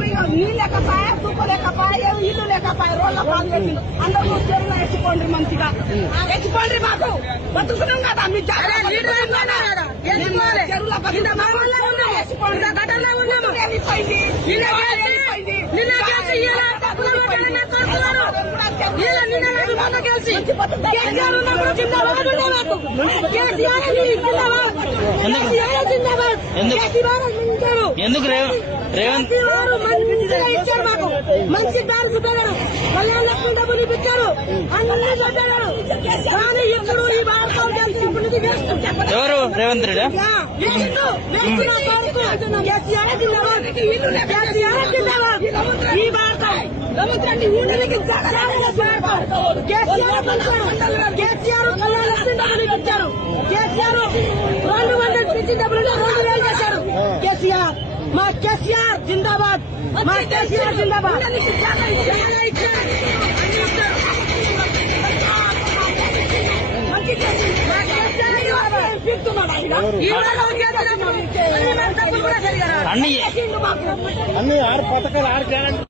నీళ్ళు లేకపోయా, తూపు లేకపోయా, ఇల్లు లేకపోయా, రోడ్ల పాలు పెట్టిండు. అందరూ చెరువులో ఎత్తుకోండి, మంచిగా ఎత్తుకోండి. మాకు బతుకున్నాం కదా, మీ చెరువులో ఎందుకు రేవంత్ ఇచ్చారు మాకు మంచి దారి చూపారు, కళ్యాణ లక్ష్మి డబ్బులు ఇప్పించారు, అన్ని కొట్టారు. కానీ ఇప్పుడు ఈ భారతం ఎవరు రేవంత్ రెడ్డి ఈ భారతం కేసీఆర్ కళ్యాణ లక్ష్మి డబ్బులు ఇప్పించారు. కేసీఆర్ 200 పెంచిన డబ్బులు 2000 చేశారు. కేసీఆర్ మా కేసీఆర్ జిందాబాద్, మా కేసీఆర్ జిందాబాద్. అన్ని 6 పథకాలు 6 గ్యారెంటీ